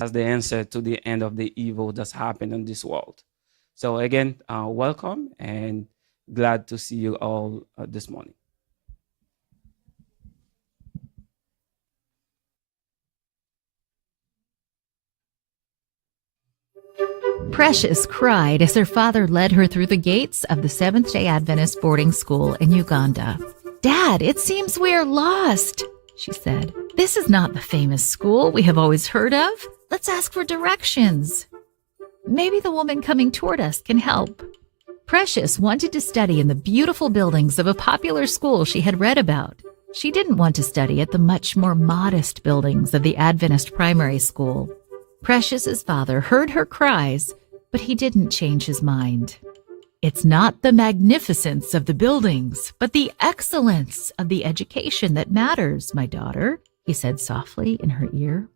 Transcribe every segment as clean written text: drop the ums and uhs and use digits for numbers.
as the answer to the end of the evil that's happened in this world. So again, welcome and glad to see you all this morning. Precious cried as her father led her through the gates of the Seventh-day Adventist boarding school in Uganda. "Dad, it seems we are lost," she said. "This is not the famous school we have always heard of. Let's ask for directions. Maybe the woman coming toward us can help." Precious wanted to study in the beautiful buildings of a popular school she had read about. She didn't want to study at the much more modest buildings of the Adventist primary school. Precious's father heard her cries, but he didn't change his mind. "It's not the magnificence of the buildings, but the excellence of the education that matters, my daughter," he said softly in her ear.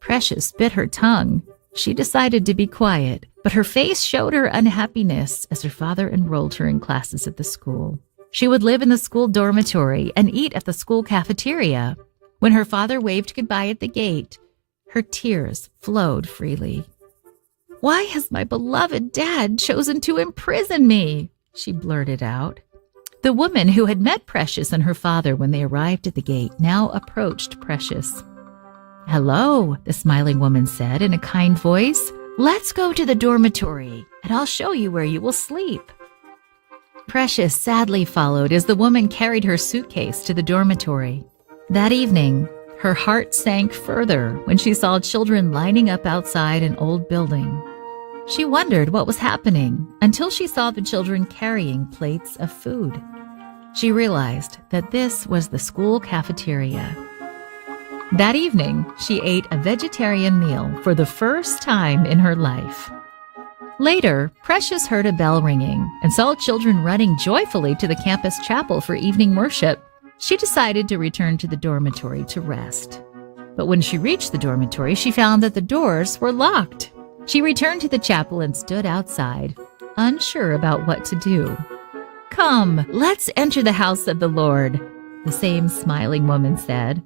Precious bit her tongue. She decided to be quiet, but her face showed her unhappiness as her father enrolled her in classes at the school. She would live in the school dormitory and eat at the school cafeteria. When her father waved goodbye at the gate, her tears flowed freely. "Why has my beloved dad chosen to imprison me?" she blurted out. The woman who had met Precious and her father when they arrived at the gate now approached Precious. "Hello," the smiling woman said in a kind voice. "Let's go to the dormitory, and I'll show you where you will sleep." Precious sadly followed as the woman carried her suitcase to the dormitory. That evening, her heart sank further when she saw children lining up outside an old building. She wondered what was happening until she saw the children carrying plates of food. She realized that this was the school cafeteria. That evening, she ate a vegetarian meal for the first time in her life. Later, Precious heard a bell ringing and saw children running joyfully to the campus chapel for evening worship. She decided to return to the dormitory to rest. But when she reached the dormitory, she found that the doors were locked. She returned to the chapel and stood outside, unsure about what to do. "Come, let's enter the house of the Lord," the same smiling woman said.